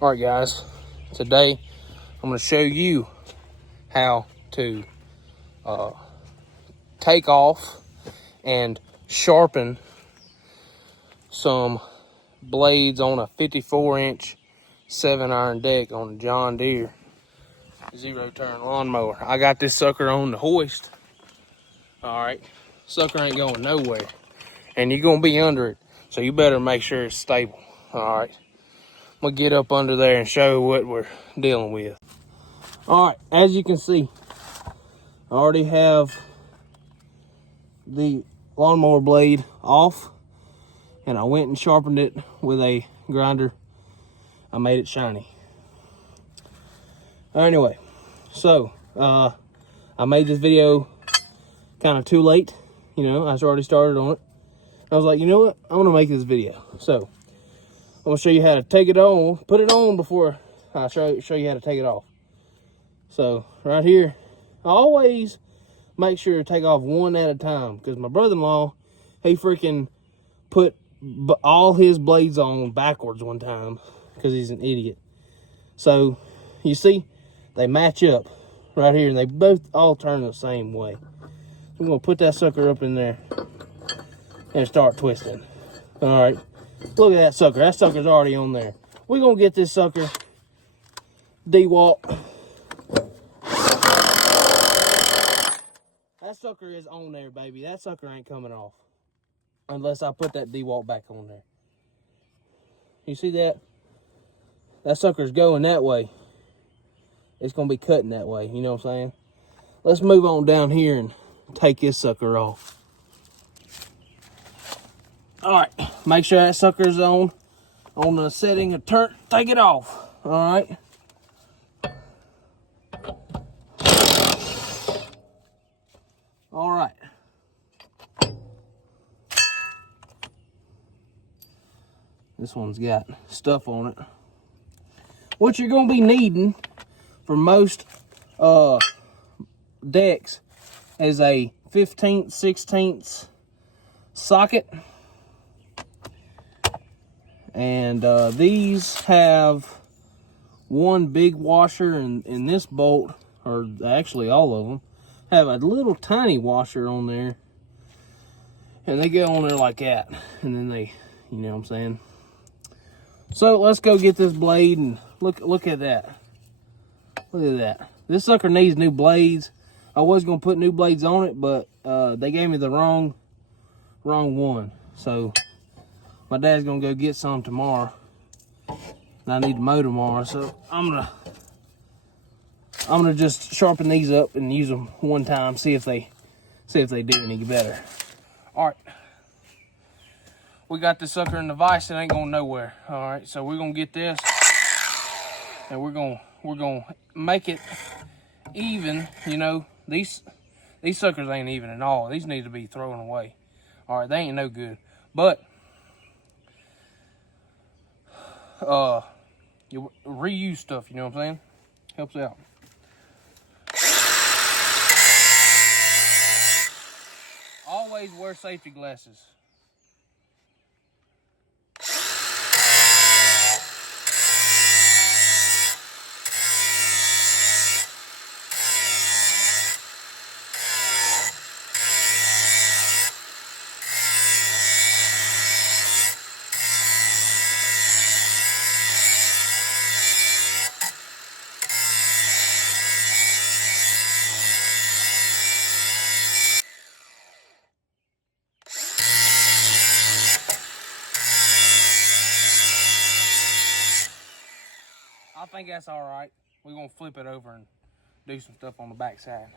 All right, guys, today I'm going to show you how to take off and sharpen some blades on a 54-inch 7-iron deck on a John Deere 0-turn lawnmower. I got this sucker on the hoist. All right, sucker ain't going nowhere, and you're going to be under it, so you better make sure it's stable. All right, I'm going to get up under there and show what we're dealing with. All right, as you can see, I already have the lawnmower blade off, and I went and sharpened it with a grinder. I made it shiny. Anyway, so I made this video kind of too late. You know, I already started on it. I was like, you know what? I'm gonna make this video. So I'm gonna show you how to take it on, put it on before I show you how to take it off. So right here, I always make sure to take off one at a time, because my brother-in-law, he freaking put all his blades on backwards one time because he's an idiot. So you see, they match up right here, and they both all turn the same way. I'm gonna put that sucker up in there and start twisting. All right, look at that sucker. That sucker's already on there. We're gonna get this sucker de-walk. That sucker is on there, baby. That sucker ain't coming off unless I put that de-walk back on there. You see that? That sucker's going that way. It's gonna be cutting that way, you know what I'm saying? Let's move on down here and take this sucker off. All right, make sure that sucker's on the setting of turn. Take it off. All right. All right. This one's got stuff on it. What you're gonna be needing for most decks is a 15th, 16th socket. And these have one big washer, and this bolt, or actually all of them, have a little tiny washer on there. And they go on there like that. And then they, you know what I'm saying? So let's go get this blade and look at that. Look at that. This sucker needs new blades. I was gonna put new blades on it, but they gave me the wrong one. So my dad's gonna go get some tomorrow, and I need to mow tomorrow. So I'm gonna just sharpen these up and use them one time, see if they do any better. All right, we got this sucker in the vise. It ain't going nowhere. All right, so we're gonna get this, and we're gonna make it even. You know, these suckers ain't even at all. These need to be thrown away. All right, they ain't no good. But you reuse stuff. You know what I'm saying? Helps out. Always wear safety glasses. I think that's all right. We're gonna flip it over and do some stuff on the back side.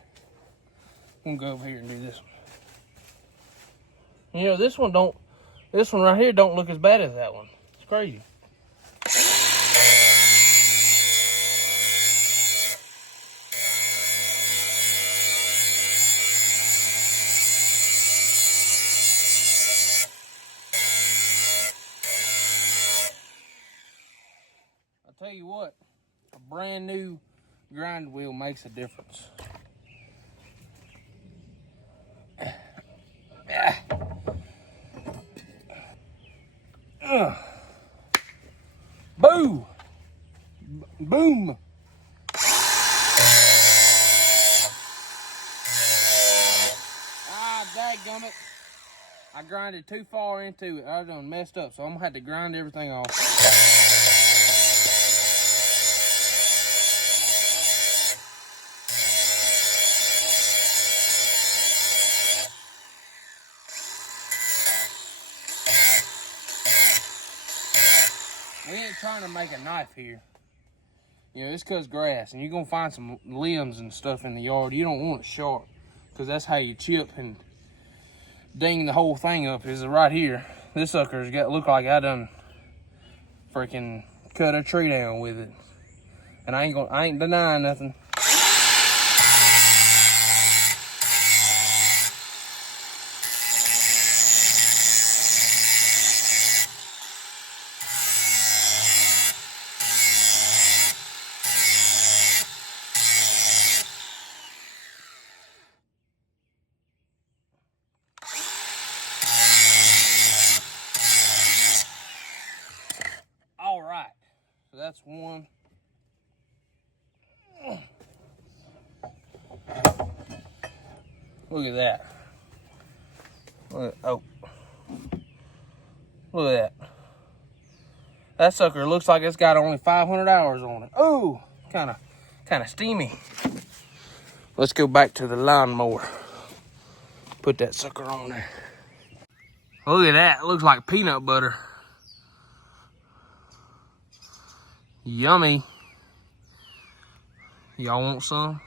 I'm gonna go over here and do this one. You know, this one right here don't look as bad as that one. It's crazy. I tell you what, a brand new grind wheel makes a difference. Boo! Boom. Ah, dadgummit. I grinded too far into it. I done messed up, so I'm gonna have to grind everything off. We ain't trying to make a knife here. You know, this cuts grass, and you're gonna find some limbs and stuff in the yard. You don't want it sharp, because that's how you chip and ding the whole thing up. Is right here. This sucker's got look like I done freaking cut a tree down with it, and I ain't denying nothing. All right, so that's one. Look at that. Oh, look at that. That sucker looks like it's got only 500 hours on it. Oh, kind of steamy. Let's go back to the lawnmower. Put that sucker on there. Look at that. It looks like peanut butter. Yummy. Y'all want some?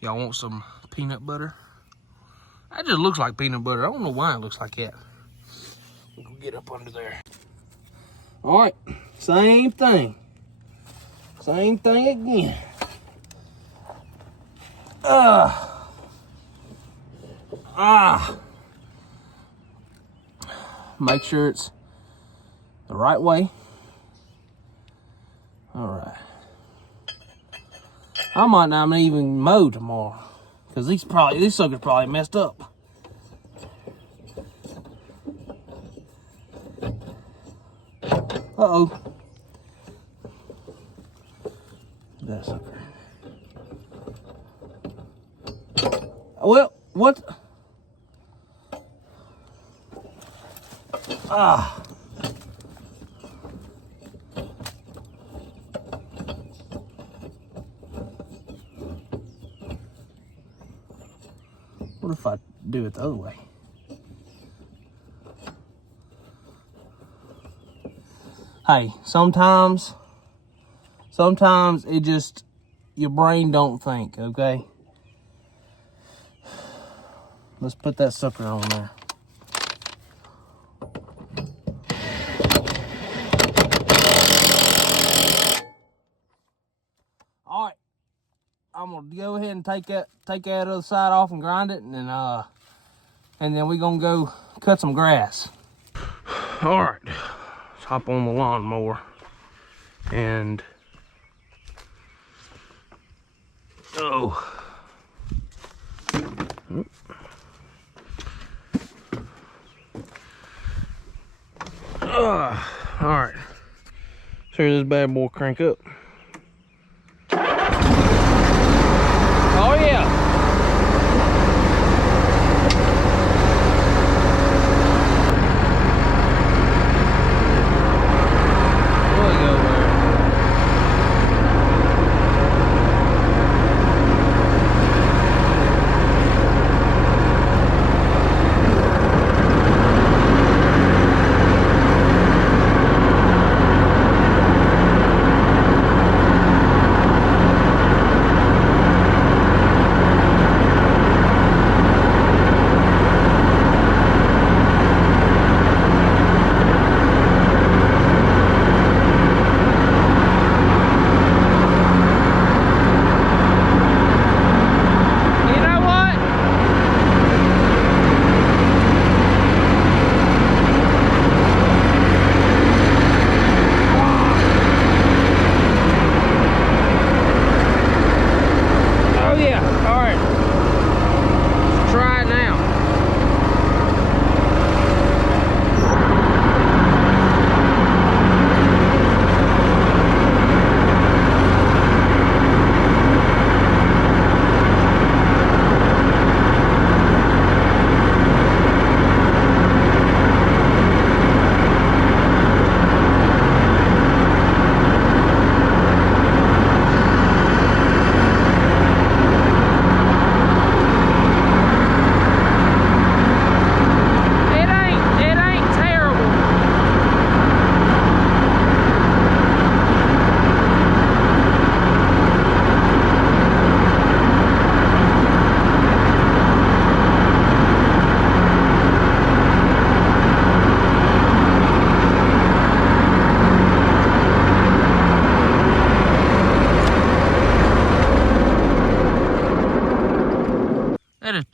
Y'all want some peanut butter? That just looks like peanut butter. I don't know why it looks like that. We'll get up under there. All right, same thing. Same thing again. Make sure it's the right way. All right. I might not even mow tomorrow, because this sucker's probably messed up. Uh-oh. That sucker. Well, what? What if I do it the other way? Hey, sometimes it just, your brain don't think, okay? Let's put that sucker on there. All right, I'm gonna go ahead and take that other side off and grind it, and then we're gonna go cut some grass. All right, let's hop on the lawnmower and all right. So here's this bad boy crank up. Oh yeah.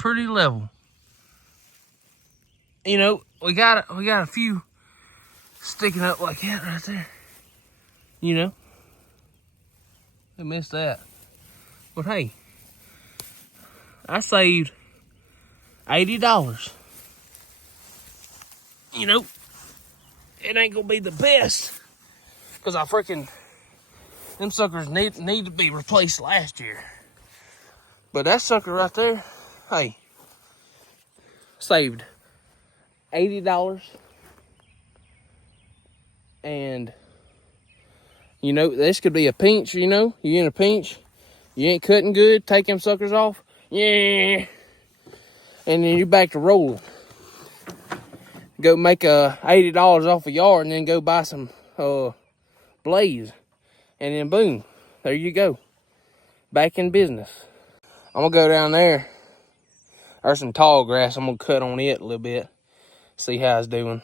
pretty level. You know, we got a few sticking up like that right there. You know, I missed that. But hey, I saved $80. You know, it ain't gonna be the best, because them suckers need to be replaced last year. But that sucker right there, hey, saved $80. And, you know, this could be a pinch, you know. You in a pinch, you ain't cutting good, take them suckers off, yeah. And then you're back to rolling. Go make $80 off a yard and then go buy some blades. And then boom, there you go. Back in business. I'm gonna go down there. There's some tall grass. I'm gonna cut on it a little bit. See how it's doing.